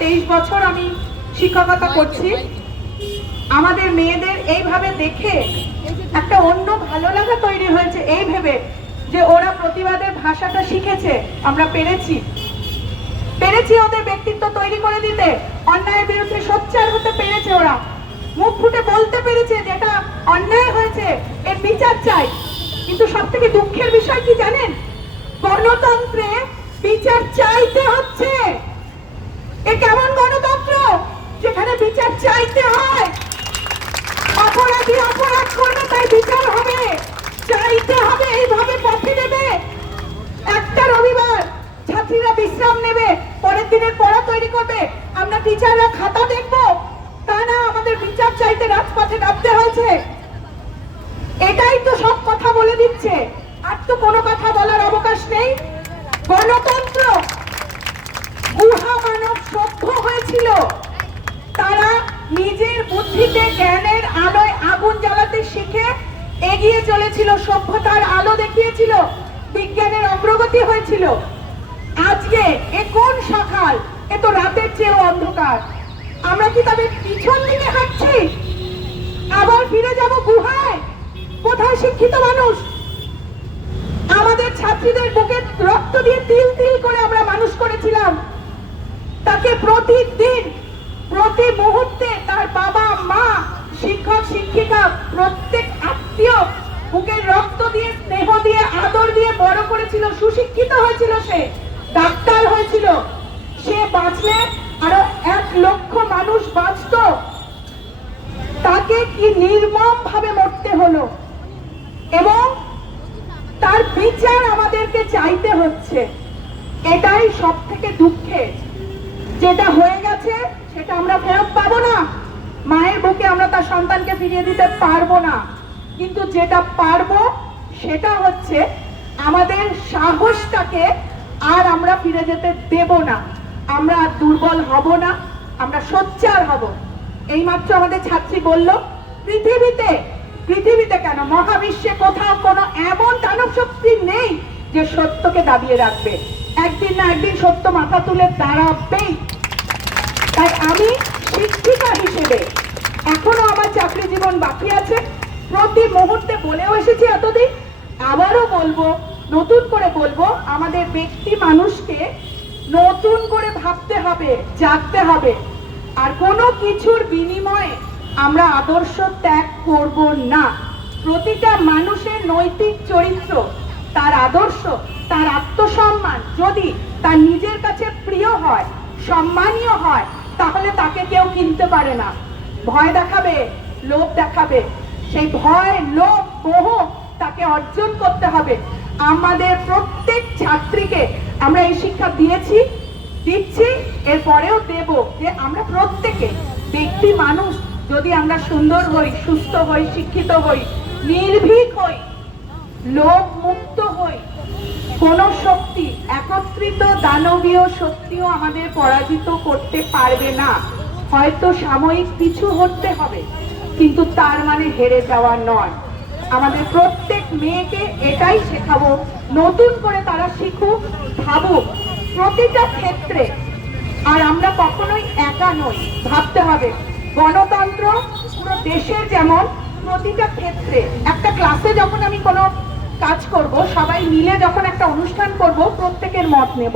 23 বছর আমি শিক্ষকতা করছি। আমাদের মেয়েদের এইভাবে দেখে একটা অন্য ভালো লাগা তৈরি হয়েছে, এই ভেবে যে ওরা প্রতিবাদের ভাষাটা শিখেছে, আমরা পেরেছি ওদের ব্যক্তিত্ব তৈরি করে দিতে, অন্যায়ের বিরুদ্ধে সোচ্চার হতে পেরেছে, ওরা মুখ ফুটে বলতে পেরেছে যেটা অন্যায় হয়েছে এর বিচার চাই। কিন্তু সব থেকে দুঃখের বিষয় কি জানেন, গণতন্ত্রে বিচার চাইতে হচ্ছে। এ কেমন গণতন্ত্র যেখানে বিচার চাইতে হয়? অপরাধী অপরাধ করবে তাই বিচার হবে, চাইতে হবে, এইভাবে পথে নেবে। একটা রবিবার ছাত্রীরা বিশ্রাম নেবে, পরের দিনের পড়া তৈরি করবে, আমরা টিচাররা খাতা দেখবো, তা না, আমাদের বিচার চাইতে রাজপথে নামতে হয়েছে। এটাই তো সব কথা বলে দিচ্ছে, আর তো কোনো কথা বলার অবকাশ নেই। গণতন্ত্র, গুহা মানব সভ্য হয়েছিল, তারা নিজের বুদ্ধিতে জ্ঞানের আলোয় আগুন জ্বালাতে শিখে এগিয়ে চলেছিল, সভ্যতার আলো দেখিয়েছিল, বিজ্ঞানের অগ্রগতি হয়েছিল। আজকে এ কোন সকাল, এ তো রাতের চেয়েও অন্ধকার। আমরা কি তবে পিছন দিকে হাঁটছি? আবার ফিরে যাব গুহায়? কোথায় শিক্ষিত মানুষ? আমাদের ছাত্রীদের বুকে রক্ত দিয়ে তিল তিল করে আমরা মানুষ করেছিলাম, তাকে প্রতিদিন প্রতি মুহূর্তে তার বাবা মা শিক্ষক শিক্ষিকা প্রত্যেক আত্মীয় বুকের রক্ত দিয়ে স্নেহ দিয়ে আদর দিয়ে বড় করেছিল, সুশিক্ষিত হয়েছিল, সে ডাক্তার হয়েছিল। সে বাঁচলে আরো 1 লক্ষ মানুষ বাঁচত, তাকে কি নির্মম ভাবে মরতে হলো, এবং তার বিচার আমাদেরকে চাইতে হচ্ছে। এটাই সব থেকে দুঃখের। যেটা হয়ে গেছে সেটা আমরা ফেরত পাবো না, মায়ের বুকে আমরা তার সন্তানকে ফিরিয়ে দিতে পারবো না, কিন্তু যেটা পারবো সেটা হচ্ছে আমাদের সাহসটাকে আর আমরা ফিরে যেতে দেব না। আমরা আর দুর্বল হব না, আমরা সোচ্চার হব। এইমাত্র আমাদের ছাত্রী বলল, পৃথিবীতে কেন, মহাবিশ্বে কোথাও কোনো এমন দানব শক্তি নেই যে সত্যকে দাবিয়ে রাখবে। একদিন না একদিন সত্য মাথা তুলে দাঁড়াবেই। তাই আমি শিক্ষিকা হিসেবে, এখনো আমার চাকরি জীবন বাকি আছে, প্রতি মুহূর্তে বলেও এসেছি এতদিন, আবারও বলবো, নতুন করে বলবো, আমাদের ব্যক্তি মানুষকে নতুন করে ভাবতে হবে, জাগতে হবে। আর কোনো কিছুর বিনিময়ে আমরা আদর্শ ত্যাগ করব না। প্রতিটা মানুষের নৈতিক চরিত্র, তার আদর্শ, তার আত্মসম্মান যদি তার নিজের কাছে প্রিয় হয়, সম্মানীয় হয়, তাহলে তাকে কেউ কিনতে পারে না। ভয় দেখাবে, লোভ দেখাবে, সেই ভয় লোভ মোহ তাকে অর্জন করতে হবে। আমাদের প্রত্যেক ছাত্রীকে আমরা এই শিক্ষা দিয়েছি, দিচ্ছি, এরপরেও দেব, যে আমরা প্রত্যেকে ব্যক্তি মানুষ যদি আমরা সুন্দর হই, সুস্থ হই, শিক্ষিত হই, নির্ভীক হই, লোভ মুক্ত হই, কোন শক্তি, একত্রিত দানবীয় শক্তিও আমাদের পরাজিত করতে পারবে না। হয়তো সাময়িক পিছু হতে হবে, কিন্তু তার মানে হেরে যাওয়া নয়। আমাদের প্রত্যেক মেয়েকে এটাই শেখাবো, নতুন করে তারা শিখুক, ভাবুক প্রতিটা ক্ষেত্রে। আর আমরা কখনোই একা নই, ভাবতে হবে গণতন্ত্র পুরো দেশের যেমন প্রতিটা ক্ষেত্রে। একটা ক্লাসে যখন আমি কোনো কাজ করব, সবাই মিলে যখন একটা অনুষ্ঠান করব, প্রত্যেকের মত নেব,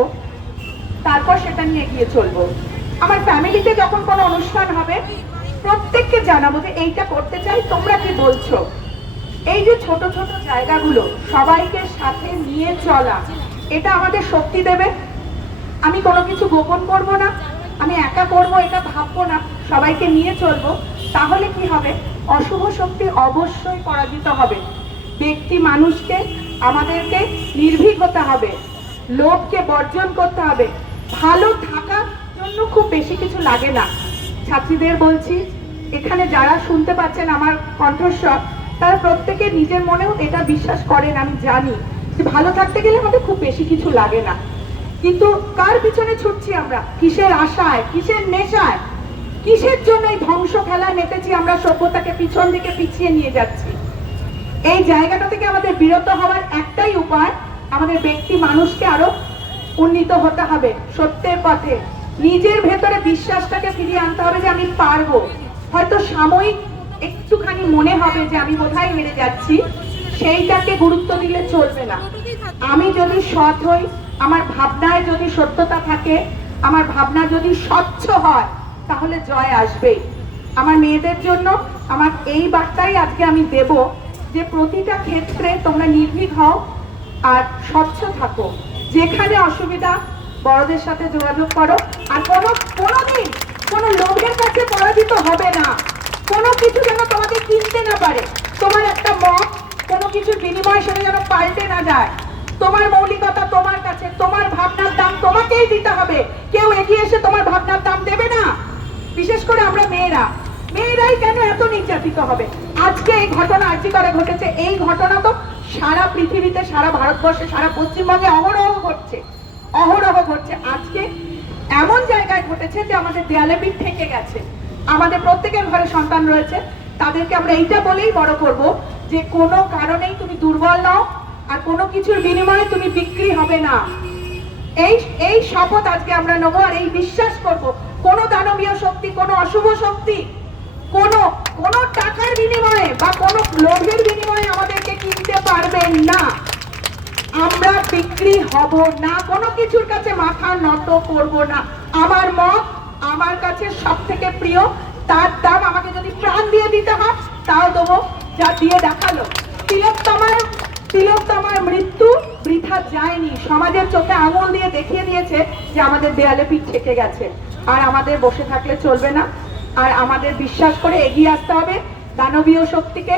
তারপর সেটা নিয়ে এগিয়ে চলবো। আমার ফ্যামিলিতে যখন কোনো অনুষ্ঠান হবে, প্রত্যেককে জানাবো যে এইটা করতে চাই, তোমরা কি বলছো। এই যে ছোট ছোট জায়গাগুলো, সবাইকে সাথে নিয়ে চলা, এটা আমাদের শক্তি দেবে। আমি কোনো কিছু গোপন করব না, আমি একা করব এটা ভাববো না, সবাইকে নিয়ে চলবো। তাহলে কি হবে, অশুভ শক্তি অবশ্যই পরাজিত হবে। ব্যক্তি মানুষকে আমাদেরকে নির্ভীক হতে হবে, লোভকে বর্জন করতে হবে। ভালো থাকার জন্য খুব বেশি কিছু লাগে না। ছাত্রীদের বলছি, এখানে যারা শুনতে পাচ্ছেন আমার কণ্ঠস্বর, তারা প্রত্যেকে নিজের মনেও এটা বিশ্বাস করেন, আমি জানি, যে ভালো থাকতে গেলে আমাদের খুব বেশি কিছু লাগে না। কিন্তু কার পিছনে ছুটছি আমরা, কিসের আশায়, কিসের নেশায়, কিসের জন্য এই ধ্বংস খেলায় মেতেছি আমরা, সভ্যতাকে পিছন দিকে পিছিয়ে নিয়ে যাচ্ছি। এই জায়গাটা থেকে আমাদের বিরত হওয়ার একটাই উপায়, আমাদের ব্যক্তি মানুষকে আরো উন্নীত হতে হবে সত্যের পথে, নিজের ভেতরে বিশ্বাসটাকে ফিরিয়ে আনতে হবে যে আমি পারবো। হয়তো সাময়িক একটুখানি মনে হবে যে আমি বোধহয় হেরে যাচ্ছি, সেইটাকে গুরুত্ব দিলে চলবে না। আমি যদি সৎ হই, আমার ভাবনায় যদি সত্যতা থাকে, আমার ভাবনা যদি স্বচ্ছ হয়, তাহলে জয় আসবেই। আমার মেয়েদের জন্য আমার এই বার্তাই আজকে আমি দেব যে প্রতিটা ক্ষেত্রে তোমরা নির্ভীক হও আর স্বচ্ছ থাকো। যেখানে অসুবিধা বড়দের সাথে যোগাযোগ করো, আর কোনোদিন কোনো লোকের কাছে পরাজিত হবে না। কোনো কিছু যেন তোমাকে কিনতে না পারে। তোমার একটা মত কোনো কিছুর বিনিময়ে সেটা যেন পাল্টে না যায়। তোমার মৌলিকতা তোমার কাছে, তোমার ভাবনার দাম তোমাকেই দিতে হবে। কেউ এগিয়ে এসে তোমার ভাবনার দাম দেবে না। বিশেষ করে আমরা মেয়েরাই কেন এত নির্যাতিত হবে? আজকে এই ঘটনা আর্জিকরে ঘটেছে, এই ঘটনা তো সারা পৃথিবীতে, সারা ভারতবর্ষে, সারা পশ্চিমবঙ্গে অহরহ ঘটছে। আজকে এমন জায়গায় ঘটেছে যে আমাদের দেয়ালে পিঠ থেকে গেছে। আমাদের প্রত্যেকের ঘরে সন্তান রয়েছে, তাদেরকে আমরা এইটা বলেই বড় করব যে কোনো কারণেই তুমি দুর্বল নাও, আর কোনো কিছুর বিনিময়ে তুমি বিক্রি হবে না। এই শপথ আজকে আমরা নেবো, আর এই বিশ্বাস করব কোনো দানবীয় শক্তি, কোনো অশুভ শক্তি, কোনো টাকার বিনিময়ে বা কোনো লোভের বিনিময়ে আমাদেরকে কিনতে পারবেন না। আমরা বিক্রি হব না, কোনো কিছুর কাছে মাথা নত করব না। আমার মত আমার কাছে সব থেকে প্রিয়, তার দাম আমাকে যদি প্রাণ দিয়ে দিতে হয় তাও দেবো। যা দিয়ে দেখালো তিলোত্তমার মৃত্যু বৃথা যায়নি। সমাজের চোখে আঙুল দিয়ে দেখিয়ে দিয়েছে যে আমাদের দেয়ালে পিঠ থেকে গেছে। আর আমাদের বসে থাকলে চলবে না, আর আমাদের বিশ্বাস করে এগিয়ে আসতে হবে। দানবীয় শক্তিকে